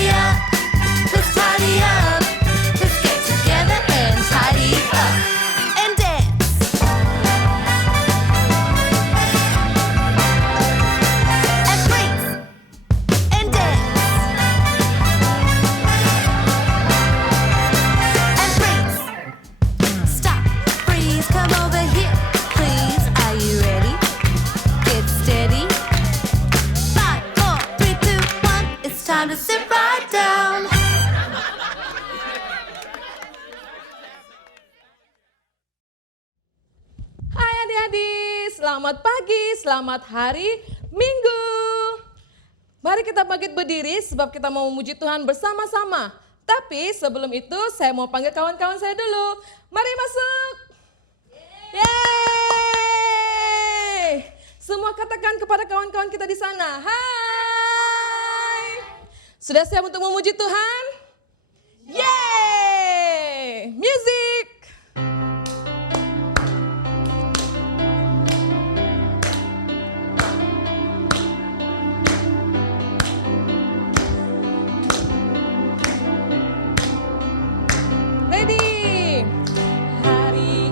tidy up. Let's tidy up. Let's get together and tidy up. And dance. And freeze. And dance. And freeze. Stop. Freeze. Come over here, please. Are you ready? Get steady. 5, 4, 3, 2, 1. It's time to sit right down. Hai adik-adik, selamat pagi, selamat hari Minggu. Mari kita bangkit berdiri sebab kita mau memuji Tuhan bersama-sama. Tapi sebelum itu saya mau panggil kawan-kawan saya dulu. Mari masuk. Yeay. Semua katakan kepada kawan-kawan kita di sana. Hai. Sudah siap untuk memuji Tuhan? Yeay. Music. Ready. Hari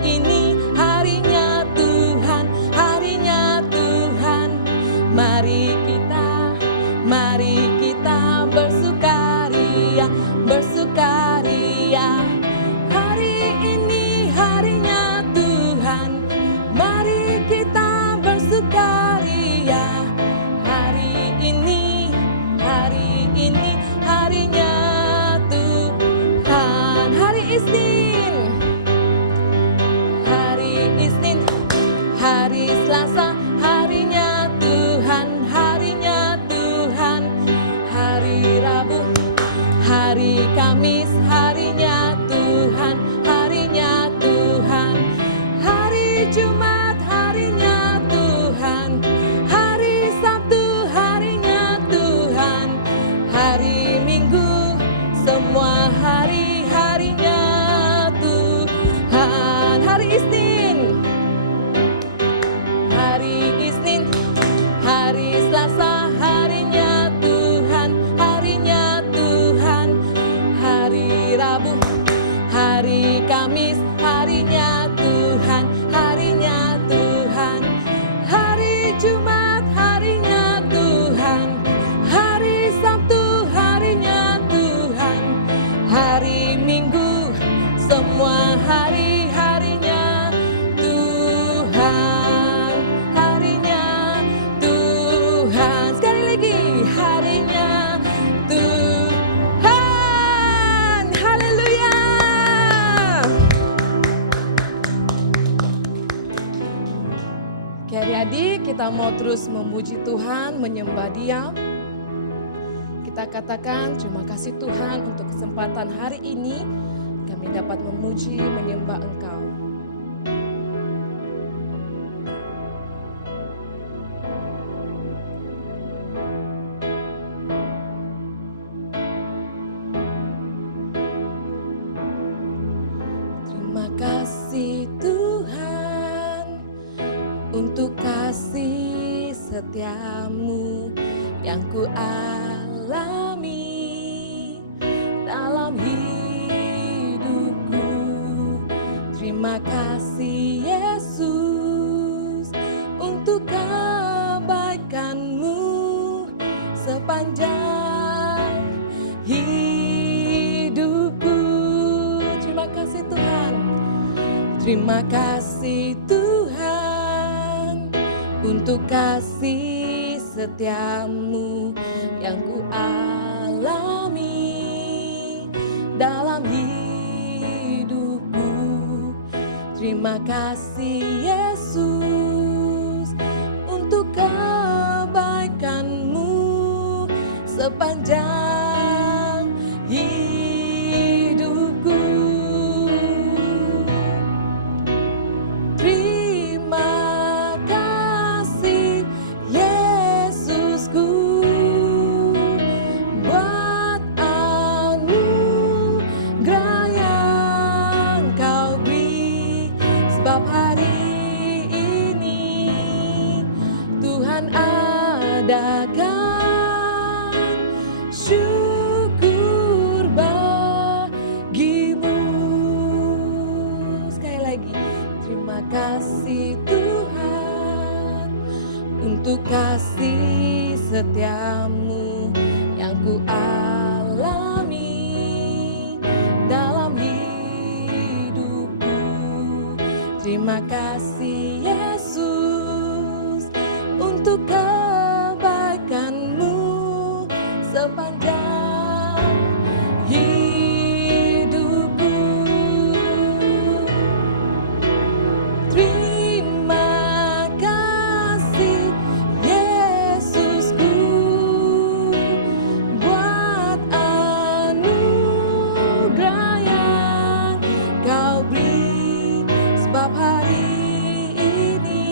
ini harinya Tuhan, harinya Tuhan. Mari kita bersukaria, bersukaria. Hari ini harinya Tuhan, mari kita bersukaria. Hari ini harinya Tuhan. Hari Isnin, hari Selasa, harinya Tuhan, harinya Tuhan. Hari Rabu, hari Kamis, harinya Tuhan, harinya Tuhan. Hari Jumat, harinya Tuhan. Hari Sabtu, harinya Tuhan. Hari Minggu, semua hari-harinya Tuhan. Hari Isnin, hari Selasa, harinya Tuhan, harinya Tuhan. Hari Rabu, hari Kamis, harinya Tuhan, harinya Tuhan. Hari Jumat, harinya Tuhan. Hari Sabtu, harinya Tuhan. Hari Minggu, semua hari-harinya Tuhan, harinya Tuhan. Sekali lagi, harinya Tuhan. Haleluya. Oke adik-adik, kita mau terus memuji Tuhan, menyembah Dia. Kita katakan terima kasih Tuhan untuk kesempatan hari ini kami dapat memuji, menyembah Engkau. Terima kasih Tuhan untuk kasih setiamu yang ku alami dalam hidupku. Terima kasih Yesus untuk kebaikan-Mu sepanjang hidupku. Terima kasih Tuhan. Terima kasih Tuhan untuk kasih setiamu yang ku alami dalam hidupku. Terima kasih Yesus untuk kebaikan-Mu sepanjang hidupku. Terima kasih Yesusku buat anugerah yang Kau beri, sebab hari ini Tuhan adakan kasih-Mu yang ku alami dalam hidupku. Terima kasih Yesus untuk kebaikan-Mu sepanjang hidupku. Terima kasih Yesusku buat anugerah yang Kau beri, sebab hari ini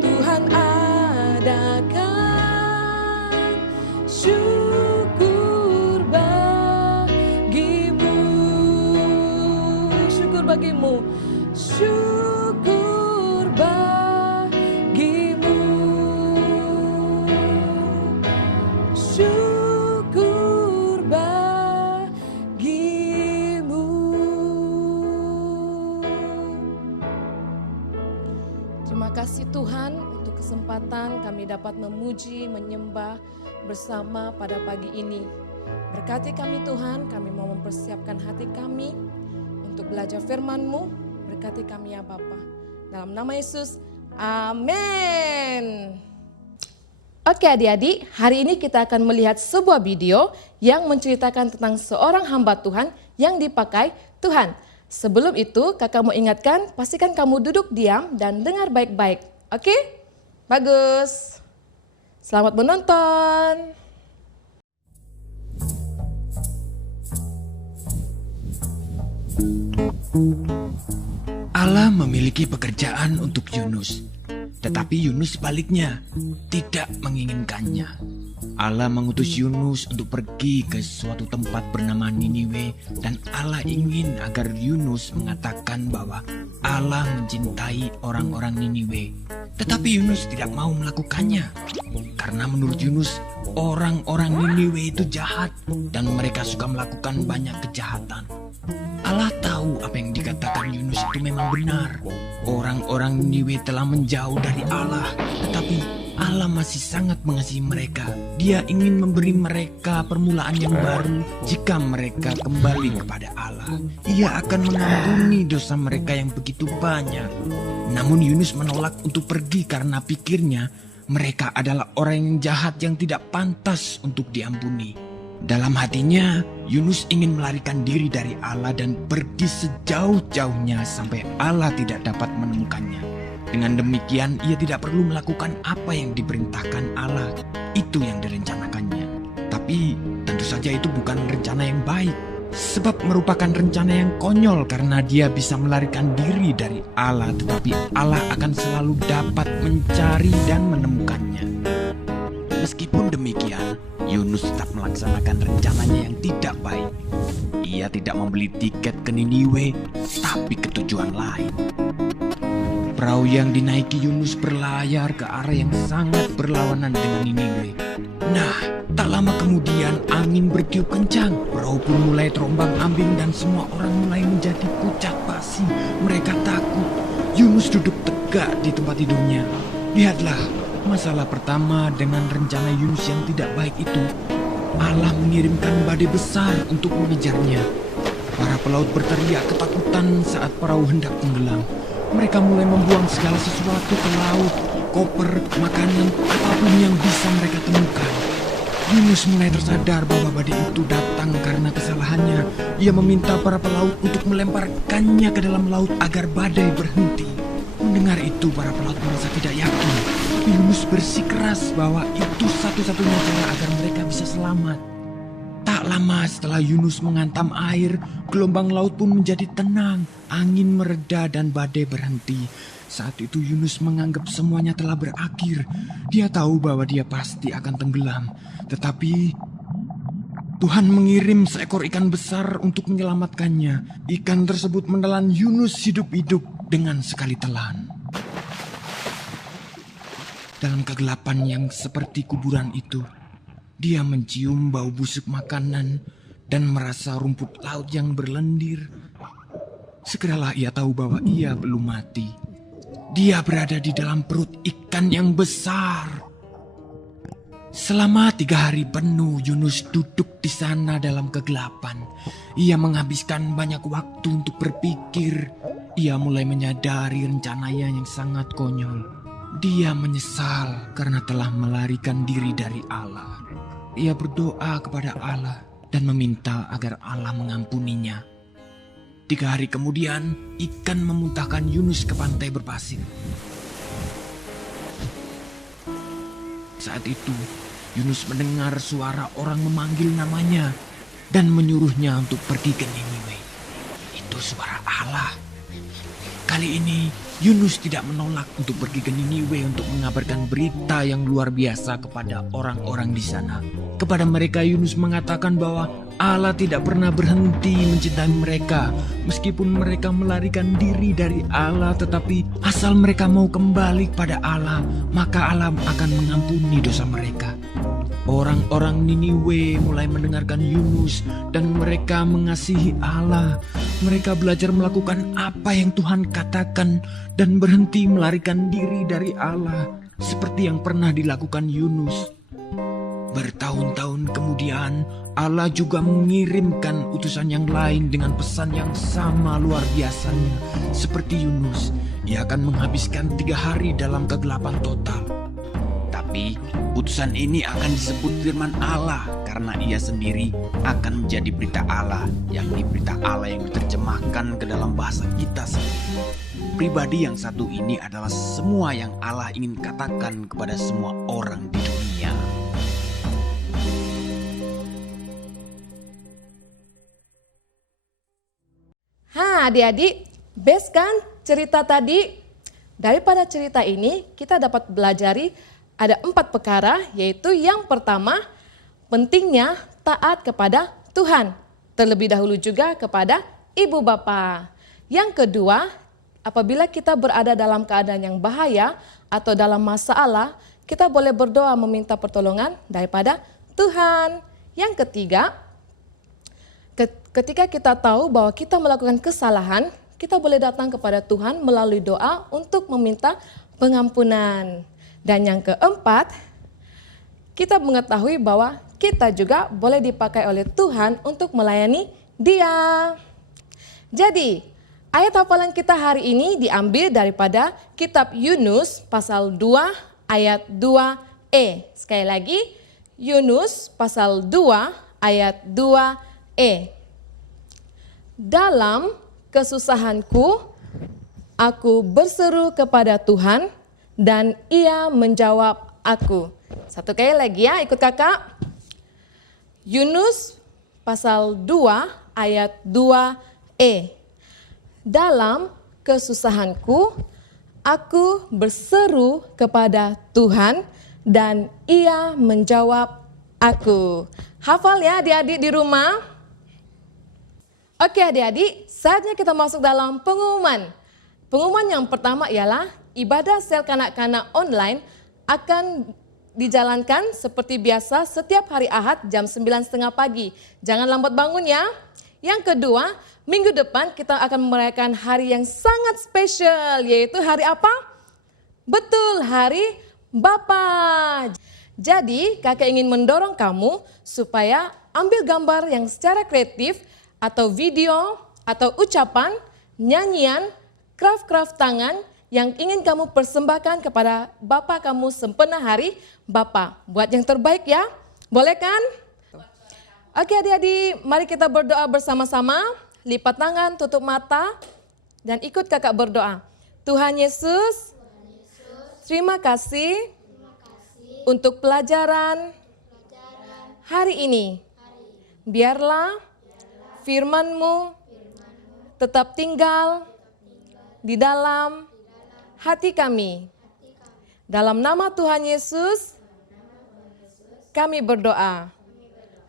Tuhan adakan syukur bagimu, syukur bagimu, syukur bagimu, syukur bagimu. Terima kasih Tuhan untuk kesempatan kami dapat memuji, menyembah bersama pada pagi ini. Berkati kami Tuhan, kami mau mempersiapkan hati kami untuk belajar firman-Mu. Berkati kami ya Bapa. Dalam nama Yesus, amin. Oke adik-adik, hari ini kita akan melihat sebuah video yang menceritakan tentang seorang hamba Tuhan yang dipakai Tuhan. Sebelum itu, kakak mau ingatkan, pastikan kamu duduk diam dan dengar baik-baik. Oke? Bagus. Selamat menonton. Allah memiliki pekerjaan untuk Yunus, tetapi Yunus sebaliknya tidak menginginkannya. Allah mengutus Yunus untuk pergi ke suatu tempat bernama Niniwe, dan Allah ingin agar Yunus mengatakan bahwa Allah mencintai orang-orang Niniwe. Tetapi Yunus tidak mau melakukannya, karena menurut Yunus orang-orang Niniwe itu jahat dan mereka suka melakukan banyak kejahatan. Allah tahu apa yang dikatakan Yunus itu memang benar. Orang-orang Niniwe telah menjauh dari Allah, tetapi Allah masih sangat mengasihi mereka. Dia ingin memberi mereka permulaan yang baru jika mereka kembali kepada Allah. Ia akan mengampuni dosa mereka yang begitu banyak. Namun Yunus menolak untuk pergi karena pikirnya mereka adalah orang yang jahat yang tidak pantas untuk diampuni. Dalam hatinya, Yunus ingin melarikan diri dari Allah dan pergi sejauh-jauhnya sampai Allah tidak dapat menemukannya. Dengan demikian, ia tidak perlu melakukan apa yang diperintahkan Allah. Itu yang direncanakannya. Tapi tentu saja itu bukan rencana yang baik. Sebab merupakan rencana yang konyol karena dia bisa melarikan diri dari Allah. Tetapi Allah akan selalu dapat mencari dan menemukannya. Meskipun demikian, Yunus tetap melaksanakan rencananya yang tidak baik. Ia tidak membeli tiket ke Niniwe, tapi ke tujuan lain. Perahu yang dinaiki Yunus berlayar ke arah yang sangat berlawanan dengan Niniwe. Nah, tak lama kemudian angin bertiup kencang. Perahu pun mulai terombang-ambing dan semua orang mulai menjadi pucat pasi. Mereka takut. Yunus duduk tegak di tempat tidurnya. Lihatlah, masalah pertama dengan rencana Yunus yang tidak baik itu. Allah mengirimkan badai besar untuk mengejarnya. Para pelaut berteriak ketakutan saat perahu hendak tenggelam. Mereka mulai membuang segala sesuatu ke laut, koper, makanan, apapun yang bisa mereka temukan. Yunus mulai tersadar bahwa badai itu datang karena kesalahannya. Ia meminta para pelaut untuk melemparkannya ke dalam laut agar badai berhenti. Mendengar itu, para pelaut merasa tidak yakin. Yunus bersikeras bahwa itu satu-satunya cara agar mereka bisa selamat. Tak lama setelah Yunus menghantam air, gelombang laut pun menjadi tenang, angin mereda dan badai berhenti. Saat itu Yunus menganggap semuanya telah berakhir. Dia tahu bahwa dia pasti akan tenggelam. Tetapi Tuhan mengirim seekor ikan besar untuk menyelamatkannya. Ikan tersebut menelan Yunus hidup-hidup dengan sekali telan. Dalam kegelapan yang seperti kuburan itu, dia mencium bau busuk makanan dan merasa rumput laut yang berlendir. Segeralah ia tahu bahwa ia belum mati. Dia berada di dalam perut ikan yang besar. Selama 3 hari penuh Yunus duduk di sana dalam kegelapan. Ia menghabiskan banyak waktu untuk berpikir. Ia mulai menyadari rencananya yang sangat konyol. Dia menyesal karena telah melarikan diri dari Allah. Ia berdoa kepada Allah dan meminta agar Allah mengampuninya. 3 hari kemudian, ikan memuntahkan Yunus ke pantai berpasir. Saat itu, Yunus mendengar suara orang memanggil namanya dan menyuruhnya untuk pergi ke Niniwe. Itu suara Allah. Kali ini, Yunus tidak menolak untuk pergi ke Niniwe untuk mengabarkan berita yang luar biasa kepada orang-orang di sana. Kepada mereka, Yunus mengatakan bahwa Allah tidak pernah berhenti mencintai mereka. Meskipun mereka melarikan diri dari Allah, tetapi asal mereka mau kembali kepada Allah, maka Allah akan mengampuni dosa mereka. Orang-orang Niniwe mulai mendengarkan Yunus dan mereka mengasihi Allah. Mereka belajar melakukan apa yang Tuhan katakan dan berhenti melarikan diri dari Allah seperti yang pernah dilakukan Yunus. Bertahun-tahun kemudian, Allah juga mengirimkan utusan yang lain dengan pesan yang sama luar biasanya. Seperti Yunus, ia akan menghabiskan 3 hari dalam kegelapan total. Tapi, utusan ini akan disebut firman Allah karena ia sendiri akan menjadi berita Allah, yakni berita Allah yang diterjemahkan ke dalam bahasa kita sendiri. Pribadi yang satu ini adalah semua yang Allah ingin katakan kepada semua orang di dunia. Adik-adik, best kan cerita tadi? Daripada cerita ini kita dapat belajari ada 4 perkara, yaitu yang pertama, pentingnya taat kepada Tuhan. Terlebih dahulu juga kepada ibu bapa. Yang kedua, apabila kita berada dalam keadaan yang bahaya atau dalam masalah, kita boleh berdoa meminta pertolongan daripada Tuhan. Yang ketiga, ketika kita tahu bahwa kita melakukan kesalahan, kita boleh datang kepada Tuhan melalui doa untuk meminta pengampunan. Dan yang keempat, kita mengetahui bahwa kita juga boleh dipakai oleh Tuhan untuk melayani Dia. Jadi, ayat hafalan kita hari ini diambil daripada kitab Yunus pasal 2 ayat 2e. Sekali lagi, Yunus pasal 2 ayat 2e. Dalam kesusahanku, aku berseru kepada Tuhan dan Ia menjawab aku. Satu kali lagi ya, ikut kakak. Yunus pasal 2 ayat 2e. Dalam kesusahanku, aku berseru kepada Tuhan dan Ia menjawab aku. Hafal ya adik-adik di rumah. Oke adik-adik, saatnya kita masuk dalam pengumuman. Pengumuman yang pertama ialah ibadah sel kanak-kanak online akan dijalankan seperti biasa setiap hari Ahad jam 9.30 pagi. Jangan lambat bangun ya. Yang kedua, minggu depan kita akan merayakan hari yang sangat spesial, yaitu hari apa? Betul, hari Bapa. Jadi kakak ingin mendorong kamu supaya ambil gambar yang secara kreatif atau video, atau ucapan, nyanyian, craft-craft tangan yang ingin kamu persembahkan kepada Bapa kamu sempena hari Bapa. Buat yang terbaik ya, boleh kan? Oke adik-adik, mari kita berdoa bersama-sama. Lipat tangan, tutup mata, dan ikut kakak berdoa. Tuhan Yesus, terima kasih untuk pelajaran hari ini. Biarlah firman-Mu tetap tinggal di dalam hati kami. Dalam nama Tuhan Yesus, kami berdoa.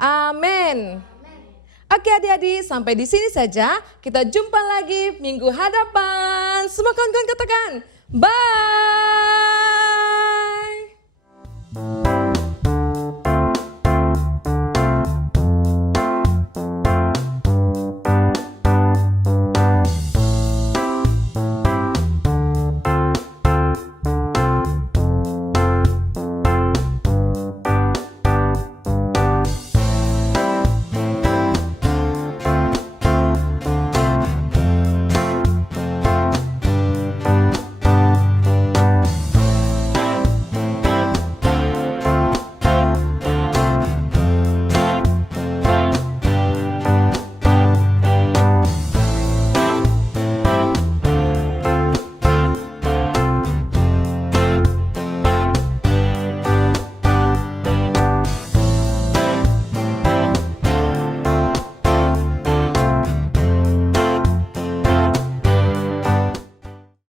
Amin. Oke adik-adik, sampai di sini saja. Kita jumpa lagi minggu hadapan. Semua kawan-kawan katakan, bye.